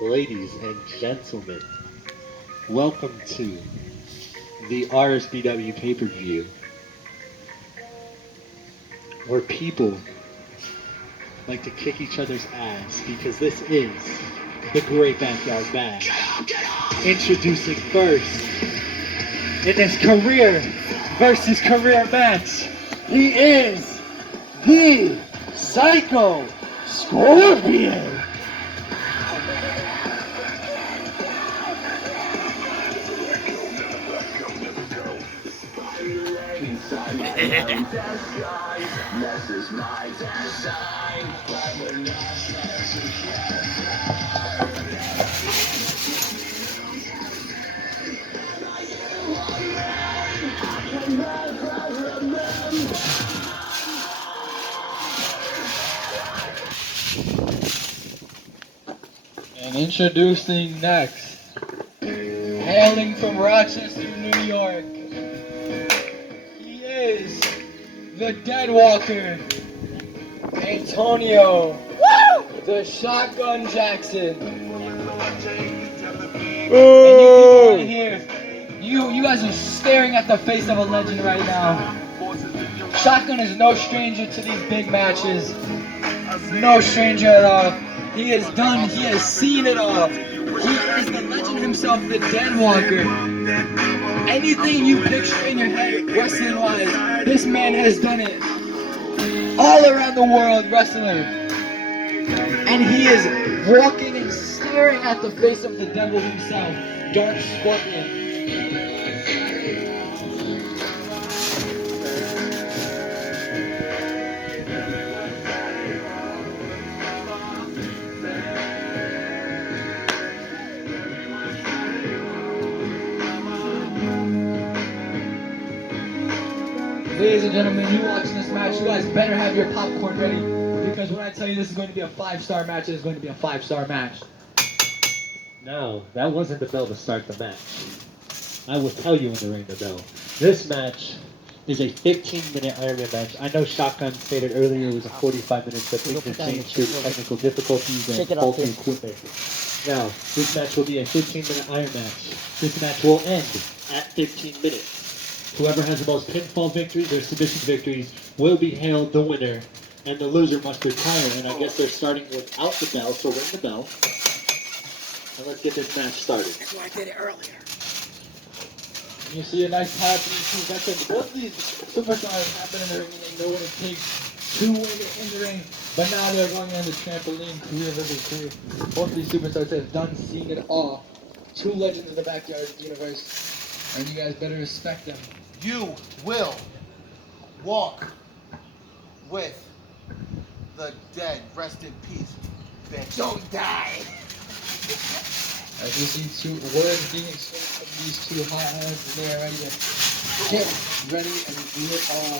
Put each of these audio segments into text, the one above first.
Ladies and gentlemen, welcome to the RSBW pay-per-view, where people like to kick each other's ass because this is the Great Backyard Bash. Introducing first, in this career versus career match, he is the Psycho Scorpion. And introducing next, hailing from Rochester, New York, he is the Deadwalker, Antonio, the Shotgun Jackson. And you people here, you guys are staring at the face of a legend right now. Shotgun is no stranger to these big matches. No stranger at all. He has seen it all. He is the legend himself, the Deadwalker. Anything you picture in your head, wrestling-wise, this man has done it. All around the world, wrestling. And he is walking and staring at the face of the devil himself, Dark Scorpion. Ladies and gentlemen, you watching this match, you guys better have your popcorn ready, because when I tell you this is going to be a 5-star match, it is going to be a 5-star match. No, that wasn't the bell to start the match. I will tell you when to ring the bell. This match is a 15-minute Iron Man match. I know Shotgun stated earlier it was a 45 minutes, but things have changed due to technical difficulties and faulty equipment. Now, this match will be a 15-minute Iron match. This match will end at 15 minutes. Whoever has the most pinfall victories or submission victories will be hailed the winner, and the loser must retire. And I guess they're starting without the bell, so ring the bell. And let's get this match started. That's why I did it earlier. You see a nice tag team team. That's it. Both of these superstars have been in the ring and they know what it takes to win in the ring. But now they're going on the trampoline, career versus career. Both of these superstars have done seeing it all. Two legends in the backyard universe. And you guys better respect them. You will walk with the dead. Rest in peace, bitch. Don't die. As you see two words being exchanged from these two hot hands, they are ready to get ready and do it all.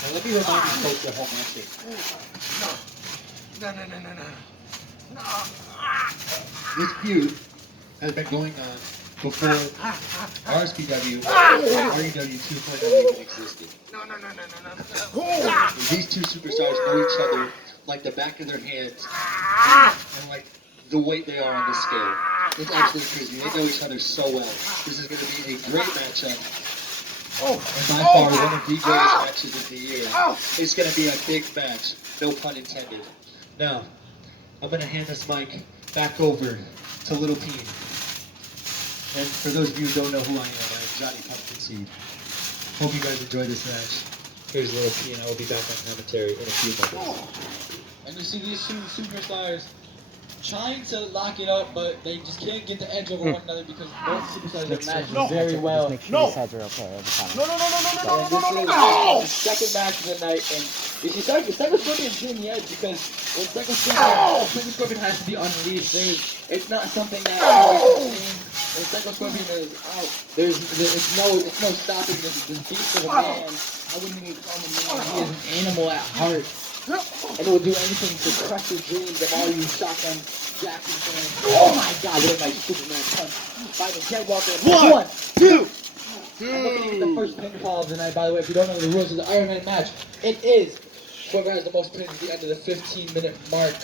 Now let me remind you folks at home watching. No. This feud has been going on before RSPW and REW 2.0 even existed. No. These two superstars know each other like the back of their hands and like the weight they are on the scale. It's absolutely crazy. They know each other so well. This is going to be a great matchup. And by far one of the greatest matches of the year. It's going to be a big match. No pun intended. Now, I'm going to hand this mic back over to Little Teen. And for those of you who don't know who I am Johnny Pumpkin Seed. Hope you guys enjoy this match. Here's Little Teen. I will be back on commentary in a few moments. And you see these two superstars trying to lock it up, but they just can't get the edge over one another because both superstars have matched very well. Make sure these heads are okay every time. And this is the second match of the night, and you see, Psycho Scorpion's getting the edge because when Psycho Scorpion has to be unleashed, it's not something that when Psycho Scorpion is out, it's no stopping this beast of a man. I wouldn't even call him a man. He is an animal at heart. And it will do anything to crush the dreams of all you Shotgun Jackson fans. Oh my god, what a nice Superman punch by the Deadwalker. One, two. I'm looking at the first pinfall of the night, by the way. If you don't know the rules of the Iron Man match, it is Whoever has the most pins at the end of the 15-minute mark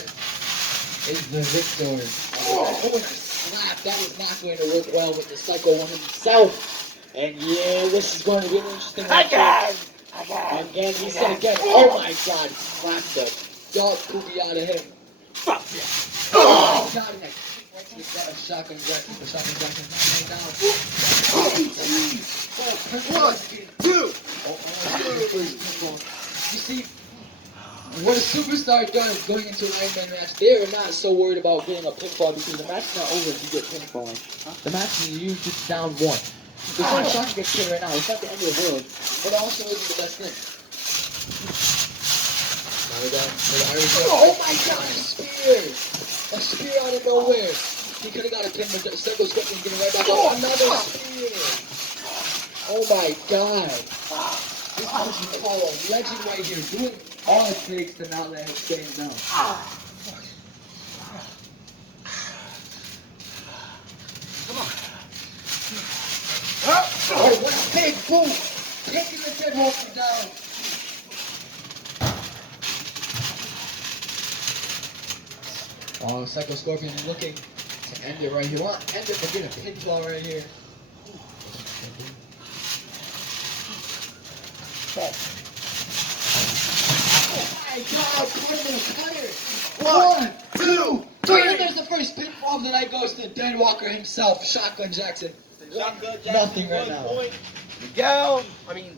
is the victor. Oh, and a slap. That is not going to work well with the Psycho One himself. And yeah, this is going to be an interesting one. Again, he's going to get, oh my god, slap the dog poopy out of him. Oh my god, and that kick right to the gut of Shotgun Jackson. But Shotgun Jackson is not laying down. One, two. You see, what a superstar does going into an Iron Man match, they are not so worried about getting a pinfall because the match is not over if you get pinfall. The match is you just down one. Because when Shotgun gets pinned right now, it's not the end of the world, but it also isn't the best thing. Now we're down for the Irish. Oh my god, a spear! A spear out of nowhere. He could have got a pin, but the Psycho Scorpion getting right back up. Another spear! Oh my god. This is what you call a legend right here, doing all it takes to not let him stand down. Come on. Oh, what a big boom! Taking the dead walker down. Oh, Psycho Scorpion is looking to end it right here. Want to end it, but get a pinfall right here. Oh my god, put him in a cutter. 1, 2, 3. And there's the first pinfall of the night goes to the Dead Walker himself, Shotgun Jackson. Nothing right now. Miguel, I mean,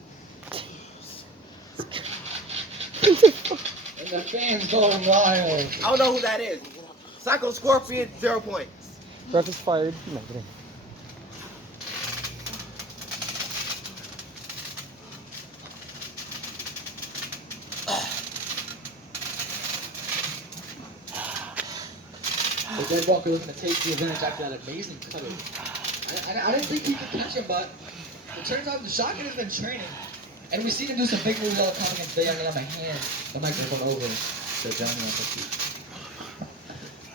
And the fans going wild. I don't know who that is. Psycho Scorpion, 0 points. Ref is fired. You make it in. The Dead Walker looking to take the advantage after that amazing cutter. I didn't think he could catch him, but it turns out the Shotgun has been training. And we've seen him do some big moves all the time against Today. I'm going to hand the microphone over to Johnny Office.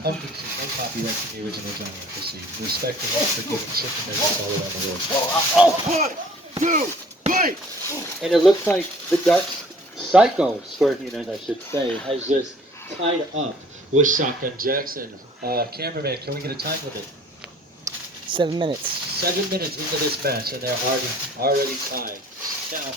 Pumpkins, no copyright to the original Johnny Office. Respect and love for giving chicken nuggets all around the world. 1, 2, 3. And it looks like the Dark Psycho Scorpion, as I should say, has just tied up With Shotgun Jackson. Cameraman, can we get a time limit? 7 minutes. 7 minutes into this match, and they're already tied. Now,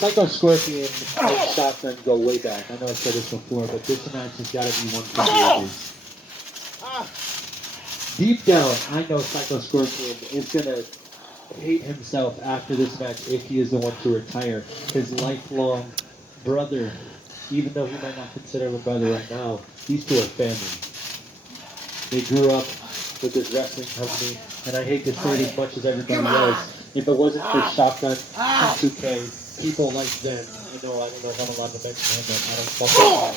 Psycho Scorpion and Shotgun go way back. I know I said this before, but this match has got to be one for the ages. Deep down, I know Psycho Scorpion is going to hate himself after this match if he is the one to retire. His lifelong brother, even though he might not consider him a brother right now, these two are family. They grew up with this wrestling company, and I hate to say it as much as everybody else, if it wasn't for Shotgun and 2K, people like them, I don't know if I'm allowed to mention him, but I don't fucking know.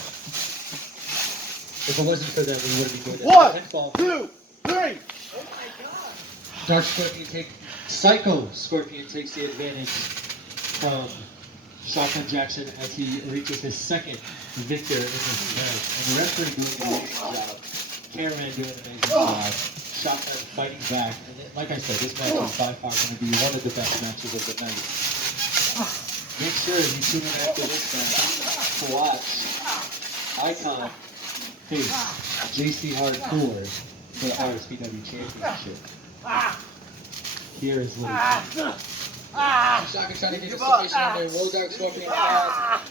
If it wasn't for them, we wouldn't be doing this. 1, 2, 3. Dark Scorpion Psycho Scorpion takes the advantage from Shotgun Jackson as he reaches his second victor in this match. And the referee doing an amazing job. Cameraman doing an amazing job. Shotgun fighting back. And then, like I said, this match is by far going to be one of the best matches of the night. Make sure you tune in after this match to watch Icon face JC Hardcore for the RSPW Championship. Here is what he Shotgun trying to get the submission under. Will Dark Scorpion pass?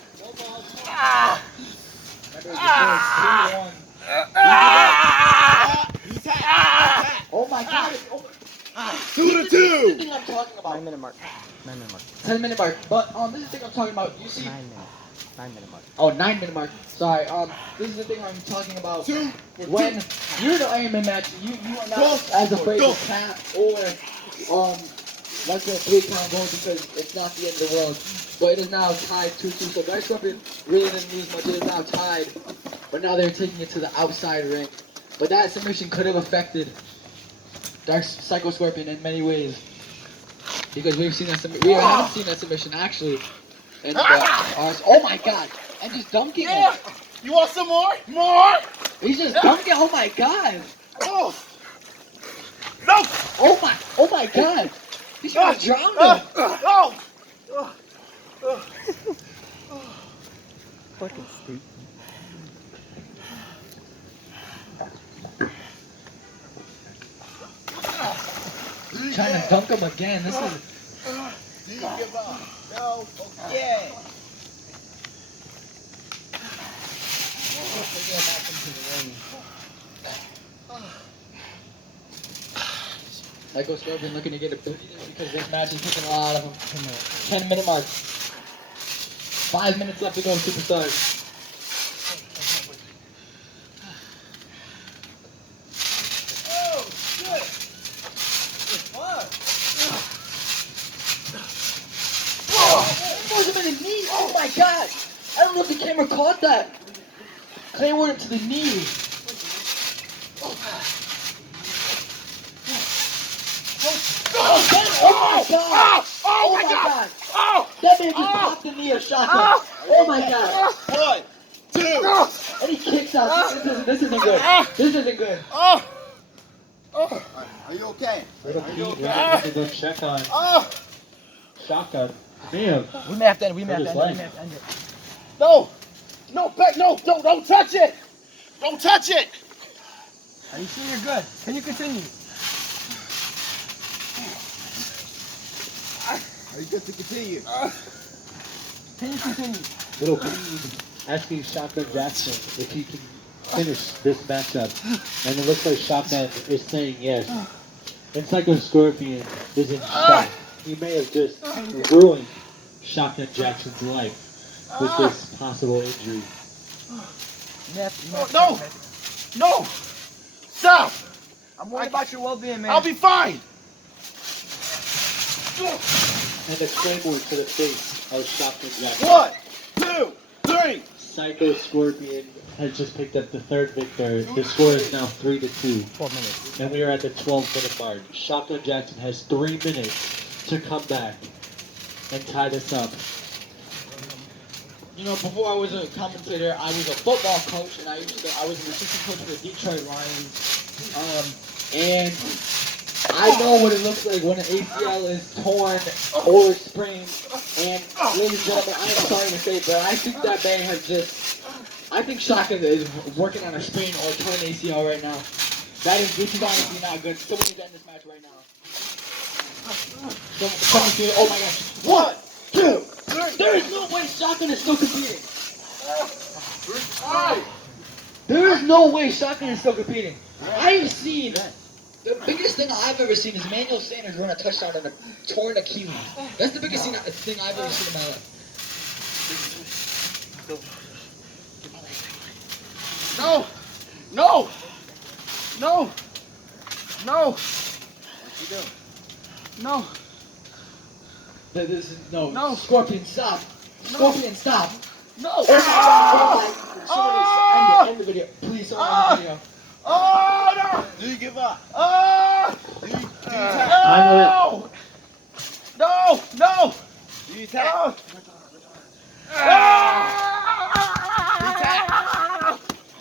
Remember, it's oh my god! 2 to 2. This is the thing I'm talking about. 9 minute mark. 9 minute mark. 10-minute mark. But this is the thing I'm talking about. You see? 9 minute. 9 minute mark. Oh, 9-minute mark. Sorry. This is the thing I'm talking about. 2. When you're in an Iron Man match, you are not as afraid to tap or like a 3-count goal because it's not the end of the world. But it is now tied 2-2. So Dark Scorpion really didn't lose much. It is now tied. But now they're taking it to the outside ring. But that submission could have affected Dark Psycho Scorpion in many ways. Because we've seen that we haven't seen that submission actually. And oh my god! And just dunking it. You want some more? More? He's just dunking. Oh my god! Oh. No. Oh my god! He's gonna drown him. Oh. fucking stupid. Trying to dunk him again. This is. Do you give up? No. Okay. Psycho Scorpion looking to get a booty there because this match is taking a lot of them. 10-minute mark. 5 minutes left to go, Superstars. Oh, shit. What? It wasn't in the knee. Oh my god. I don't know if the camera caught that. Clay went to the knee. Oh my god! Oh my god! That man just popped the knee of Shaka. Oh my god! 1, 2. And he kicks out. This isn't good. This isn't good. Are you okay? Little Pete ready to go check on Shotgun. Damn. We may have to end. We may have Hurt to his end. leg. it. No. No, back. No, don't touch it. Don't touch it. Are you sure you're good? Can you continue? Are you good to continue? Can you continue? Little Pete asking Shotgun Jackson if he can finish this matchup. And it looks like Shotgun is saying yes. And Psycho Scorpion is in shock. He may have just ruined Shotgun Jackson's life with this possible injury. No. No. Stop. I'm worried about your well-being, man. I'll be fine. And a claymore to the face of Shotgun Jackson. 1, 2, 3. Psycho Scorpion has just picked up the third victory. The score is now 3-2. 12 minutes. And we are at the 12-minute mark. Shotgun Jackson has 3 minutes to come back and tie this up. You know, before I was a commentator, I was a football coach, and I was an assistant coach for the Detroit Lions. And I know what it looks like when an ACL is torn or sprained. And ladies and gentlemen, I am sorry to say, but I think that man has just. I think Shaka is working on a sprain or torn ACL right now. This is honestly not good. Someone needs to end this match right now. Someone do it. Oh my gosh. 1, 2, 3. There is no way Shotgun is still competing. There is no way Shotgun is still competing. I've seen the biggest thing I've ever seen is Emmanuel Sanders run a touchdown on a torn Achilles. That's the biggest thing I've ever seen in my life. No. No. No. No. What you doing? No. This is no. No. Scorpion, stop. Scorpion, stop. No. Someone end the video. Please, someone end the video. Oh no! Do you give up? Oh! Do you tap? No! No! No! Do you tap?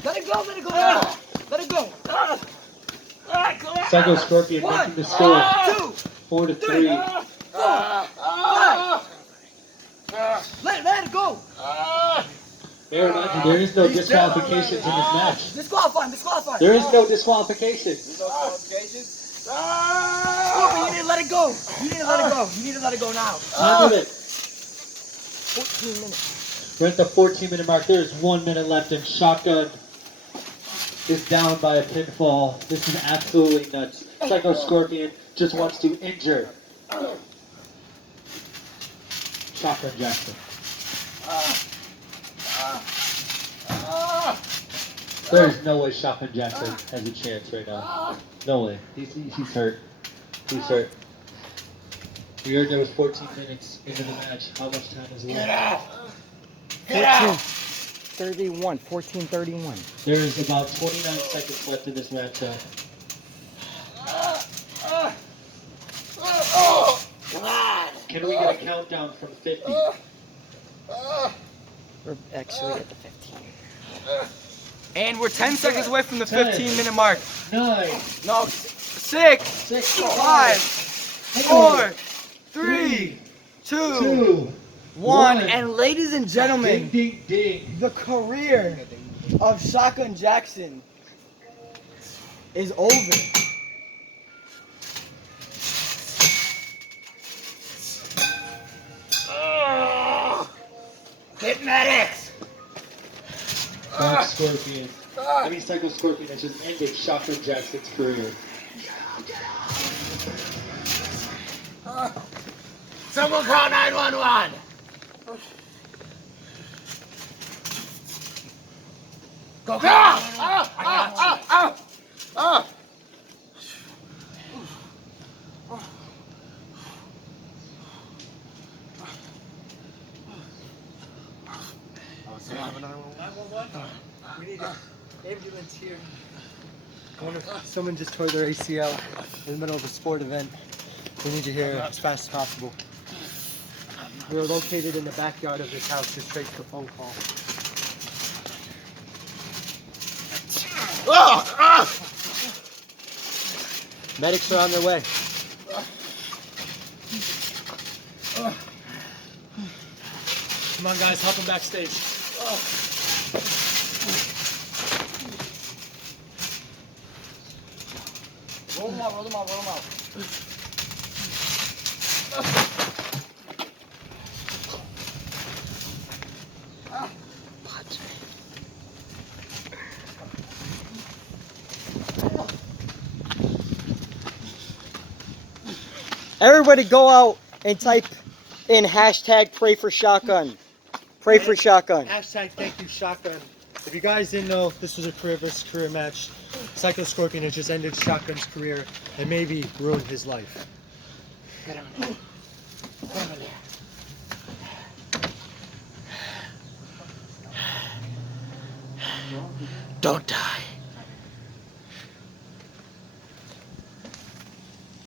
Let it go, let it go now. Let it go. Psycho Scorpion making the score 4-3. Let it go. There is no disqualifications in this match. Disqualify. There is no disqualifications. Scorpion, you need to let it go. You need to let it go now. Time limit. 14 minutes. We're at the 14-minute mark. There's 1 minute left, and Shotgun is down by a pinfall. This is absolutely nuts. Psycho Scorpion just wants to injure Shotgun Jackson. There's no way Shotgun Jackson has a chance right now. No way. He's hurt. He's hurt. We heard there was 14 minutes into the match. How much time is left? 14:31. There's about 29 seconds left in this matchup. Can we get a countdown from 50? We're actually at the 15. And we're 10 seconds away from the 10. 15-minute mark. 9, No, 6, 5, 4, 3, 2, 2, one. And ladies and Ding, gentlemen, ding, ding. the career of Shotgun Jackson is over. Hit medics! Black Scorpion. I mean, Psycho Scorpion has just ended Shotgun Jackson's career. Someone call 911! Go, go! We need an ambulance here. Someone just tore their ACL in the middle of a sport event. We need you here as fast as possible. We are located in the backyard of this house. Just trace the phone call. Medics are on their way. Come on, guys, hop them backstage. Roll them out, roll them out, roll them out. Everybody go out and type in hashtag pray for shotgun. Pray for shotgun. Hashtag thank you shotgun. If you guys didn't know, this was a career versus career match. Psycho Scorpion has just ended Shotgun's career and maybe ruined his life. Get him in there. Get him in there. Don't die.